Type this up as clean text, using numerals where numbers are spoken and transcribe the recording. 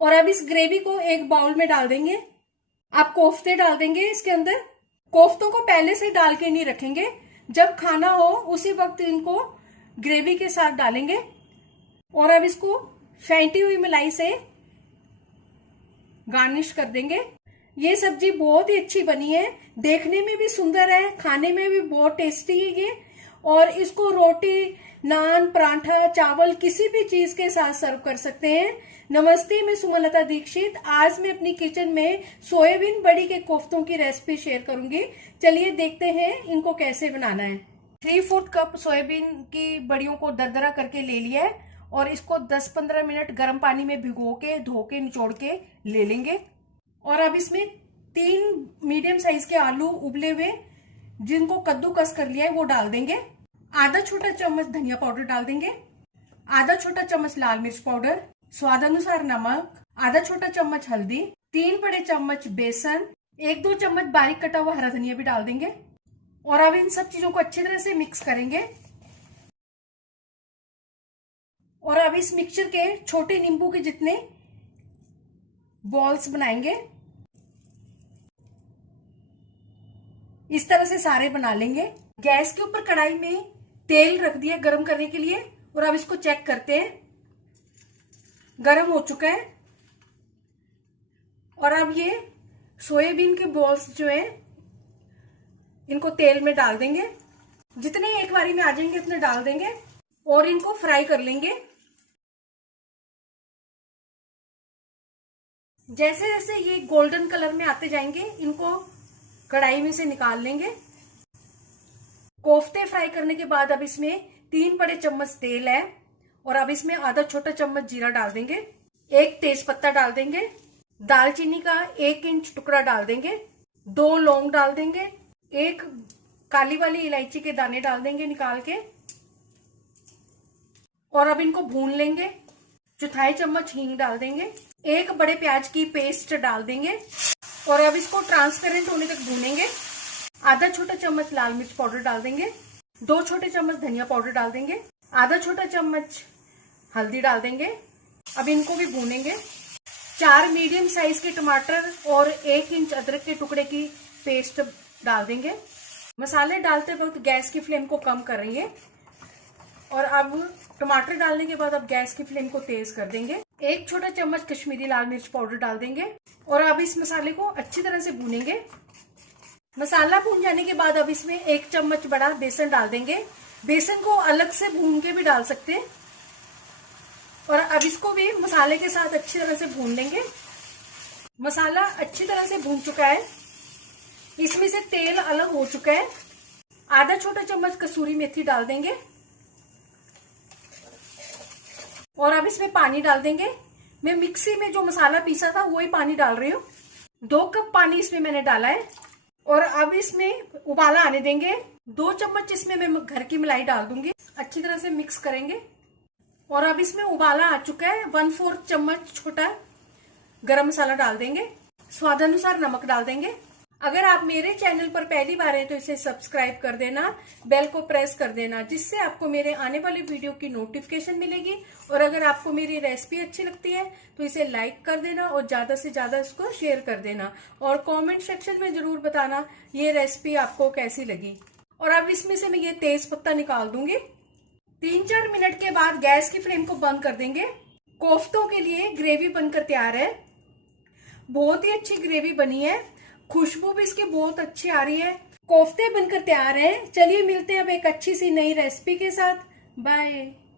और अब इस ग्रेवी को एक बाउल में डाल देंगे। आप कोफ्ते डाल देंगे इसके अंदर। कोफ्तों को पहले से डाल के नहीं रखेंगे, जब खाना हो उसी वक्त इनको ग्रेवी के साथ डालेंगे। और अब इसको फेंटी हुई मलाई से गार्निश कर देंगे। ये सब्जी बहुत ही अच्छी बनी है, देखने में भी सुंदर है, खाने में भी बहुत टेस्टी है ये। और इसको रोटी, नान, पराठा, चावल किसी भी चीज के साथ सर्व कर सकते हैं। नमस्ते, मैं सुमलता दीक्षित। आज मैं अपनी किचन में सोयाबीन बड़ी के कोफ्तों की रेसिपी शेयर करूंगी। चलिए देखते हैं इनको कैसे बनाना है। 3/4 कप सोयाबीन की बड़ियों को दरदरा करके ले लिया है और इसको 10-15 मिनट गर्म पानी में भिगो के, धो के, निचोड़ के ले लेंगे। और अब इसमें 3 मीडियम साइज के आलू उबले हुए जिनको कद्दूकस कर लिया है वो डाल देंगे। आधा छोटा चम्मच धनिया पाउडर डाल देंगे। आधा छोटा चम्मच लाल मिर्च पाउडर, स्वाद अनुसार नमक, आधा छोटा चम्मच हल्दी, 3 बड़े चम्मच बेसन, 1-2 चम्मच बारीक कटा हुआ हरा धनिया भी डाल देंगे। और अब इन सब चीजों को अच्छी तरह से मिक्स करेंगे। और अब इस मिक्सचर के छोटे नींबू के जितने बॉल्स बनाएंगे। इस तरह से सारे बना लेंगे। गैस के ऊपर कढ़ाई में तेल रख दिया गरम करने के लिए और अब इसको चेक करते हैं। गरम हो चुका है। और अब ये सोयाबीन के बॉल्स जो है इनको तेल में डाल देंगे। जितने एक बारी में आ जाएंगे उतने डाल देंगे और इनको फ्राई कर लेंगे। जैसे जैसे ये गोल्डन कलर में आते जाएंगे इनको कढ़ाई में से निकाल लेंगे। कोफ्ते फ्राई करने के बाद अब इसमें 3 बड़े चम्मच तेल है और अब इसमें आधा छोटा चम्मच जीरा डाल देंगे। 1 तेज पत्ता डाल देंगे। दालचीनी का 1 इंच टुकड़ा डाल देंगे। 2 लौंग डाल देंगे। 1 काली वाली इलायची के दाने डाल देंगे निकाल के। और अब इनको भून लेंगे। 1/4 चम्मच हींग डाल देंगे। 1 बड़े प्याज की पेस्ट डाल देंगे और अब इसको ट्रांसपेरेंट होने तक भूनेंगे। आधा छोटा चम्मच लाल मिर्च पाउडर डाल देंगे। 2 छोटे चम्मच धनिया पाउडर डाल देंगे। आधा छोटा चम्मच हल्दी डाल देंगे। अब इनको भी भूनेंगे। 4 मीडियम साइज के टमाटर और 1 इंच अदरक के टुकड़े की पेस्ट डाल देंगे। मसाले डालते वक्त गैस की फ्लेम को कम करेंगे। और अब टमाटर डालने के बाद अब गैस की फ्लेम को तेज कर देंगे। 1 छोटा चम्मच कश्मीरी लाल मिर्च पाउडर डाल देंगे और अब इस मसाले को अच्छी तरह से भूनेंगे। मसाला भून जाने के बाद अब इसमें 1 चम्मच बड़ा बेसन डाल देंगे। बेसन को अलग से भून के भी डाल सकते हैं। और अब इसको भी मसाले के साथ अच्छी तरह से भून लेंगे। मसाला अच्छी तरह से भून चुका है। इसमें से तेल अलग हो चुका है। आधा छोटा चम्मच कसूरी मेथी डाल देंगे और अब इसमें पानी डाल देंगे। मैं मिक्सी में जो मसाला पीसा था वही पानी डाल रही हूँ। 2 कप पानी इसमें मैंने डाला है। और अब इसमें उबाला आने देंगे। 2 चम्मच इसमें मैं घर की मलाई डाल दूंगी। अच्छी तरह से मिक्स करेंगे। और अब इसमें उबाला आ चुका है। 1/4 चम्मच छोटा गरम मसाला डाल देंगे। स्वाद अनुसार नमक डाल देंगे। अगर आप मेरे चैनल पर पहली बार हैं तो इसे सब्सक्राइब कर देना, बेल को प्रेस कर देना, जिससे आपको मेरे आने वाले वीडियो की नोटिफिकेशन मिलेगी। और अगर आपको मेरी रेसिपी अच्छी लगती है तो इसे लाइक कर देना और ज्यादा से ज्यादा इसको शेयर कर देना। और कमेंट सेक्शन में जरूर बताना ये रेसिपी आपको कैसी लगी। और अब इसमें से मैं ये तेज पत्ता निकाल दूंगी। 3-4 मिनट के बाद गैस की फ्लेम को बंद कर देंगे। कोफ्तों के लिए ग्रेवी बनकर तैयार है। बहुत ही अच्छी ग्रेवी बनी है। खुशबू भी इसकी बहुत अच्छी आ रही है। कोफ्ते बनकर तैयार हैं। चलिए मिलते हैं अब एक अच्छी सी नई रेसिपी के साथ। बाय।